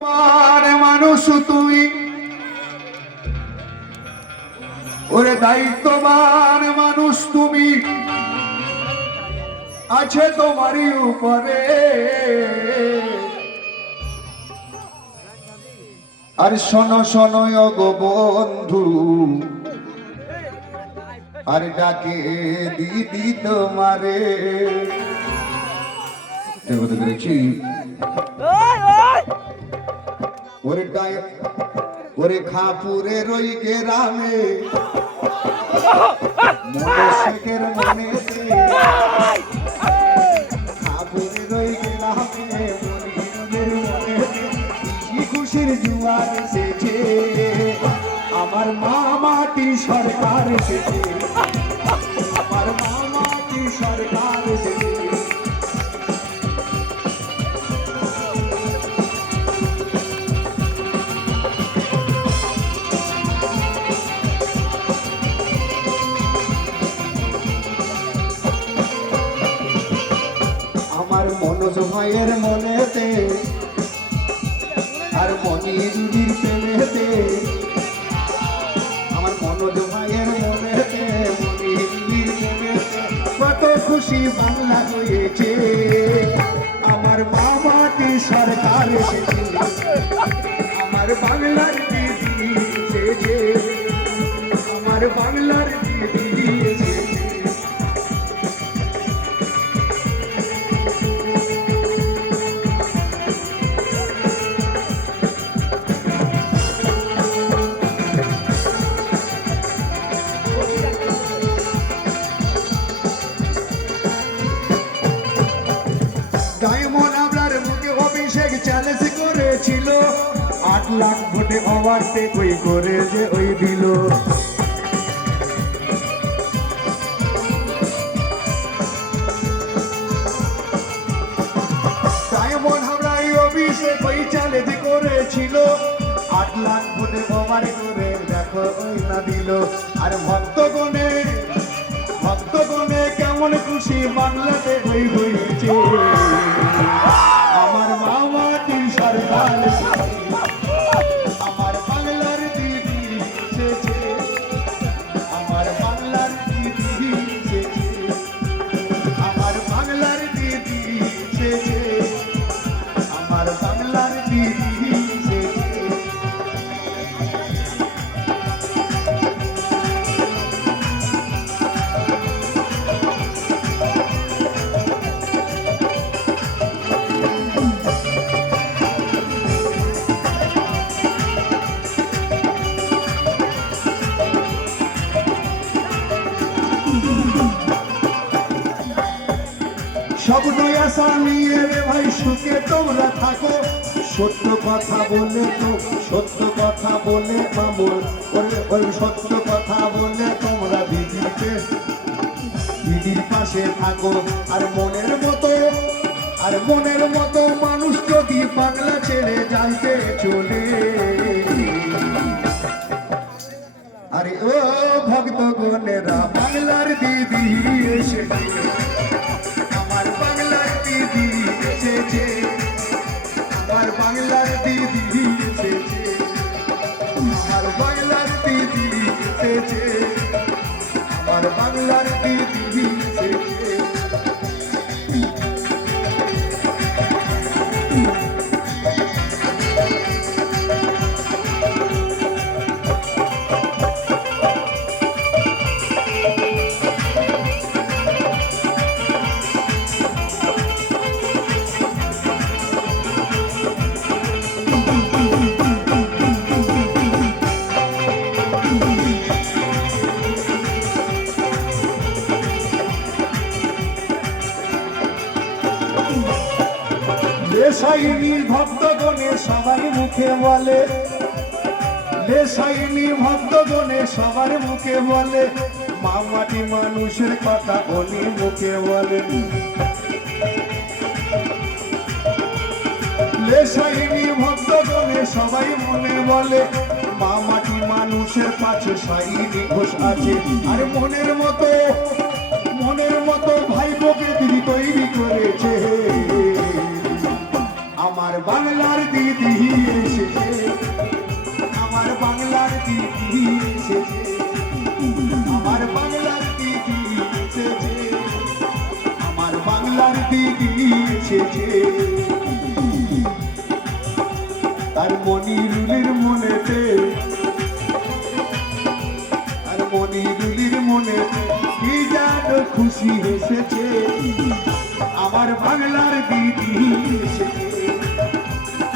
মানুষ তুমি ওরে দায়িত্ববান মানুষ তুমি আছে তোমারই উপরে আর শোনো শোনো গো বন্ধু আর ডাকে দিদি তোমারে দেখতে পেরেছি ওরে গায়ে ওরে খাপুরে রই গ্রামে মনে শেখের মনে খাপুরে রই গ্রামে মনিরের মনে কি খুশির জুয়ার এসেছে আমার মা মাটি সরকার এসেছে আমার মা মাটি সরকার এসেছে মনোজ ভাইয়ের মনেতে আর মনিরুদির প্রেমেতে আমার মনোজ ভাইয়ের মনেতে মনিরুদির প্রেমেতে কত খুশি বাংলা হয়েছে আমার মা মাটি সরকার এসেছে আমার বাংলার দিদি এসেছে আমার বাংলার দিদি এসেছে চ্যালেঞ্জ করেছিল 8 লাখ ভোটে অবার্তে কই করে যে ওই দিল ডায়মন্ড হাবড়াই অভিষেক ওই চ্যালেঞ্জ করেছিল 8 লাখ ভোটে অবার করে দেখো ওই না দিল আর ভক্তগণে কেমন খুশি বাংলাতে ওই হয়েছে আমার মা মাটি সরকার আমার বাংলার দিদি এসেছে আমার বাংলার দিদি এসেছে আমার বাংলার দিদি এসেছে আমার বাংলার দিদি এসেছে স্বপ্ন আশা নিয়ে রে ভাই সুখে তোমরা থাকো সত্য কথা বলে তো সত্য কথা বলে মামুর ওই সত্য কথা বলে তোমরা দিদির পাশে থাকো আর মনের মতো মানুষ যদি বাংলা ছেড়ে যাইতে চলে আরে ও ভক্তগণেরা বাংলার দিদি এসেছে আমার বাংলার দিদি এসেছে আমার বাংলার দিদি এসেছে আমার বাংলার দিদি এসেছে আমার বাংলার দিদি এসেছে লেসাইনি ভক্তগণে সবার মুখে বলে লেসাইনি ভক্তগণে সবার মুখে বলে মা মাটি মানুষের কথা উনি মুখে বলেন লেসাইনি ভক্তগণে সবাই মনে বলে মা মাটি মানুষের পাশে সাইনি ঘোষ আছে আর মনের মতো ভাই বোকে দিদি তৈরি করেছে আমার বাংলার দিদি এসেছে, আমার বাংলার দিদি এসেছে, আমার বাংলার দিদি এসেছে, আমার বাংলার দিদি এসেছে। তার মনিরুলের মনেতে, তার মনিরুলের মনেতে কি যেন খুশি এসেছে, আমার বাংলার দিদি এসেছে,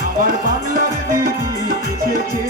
আমার বাংলার দিদি এসেছে।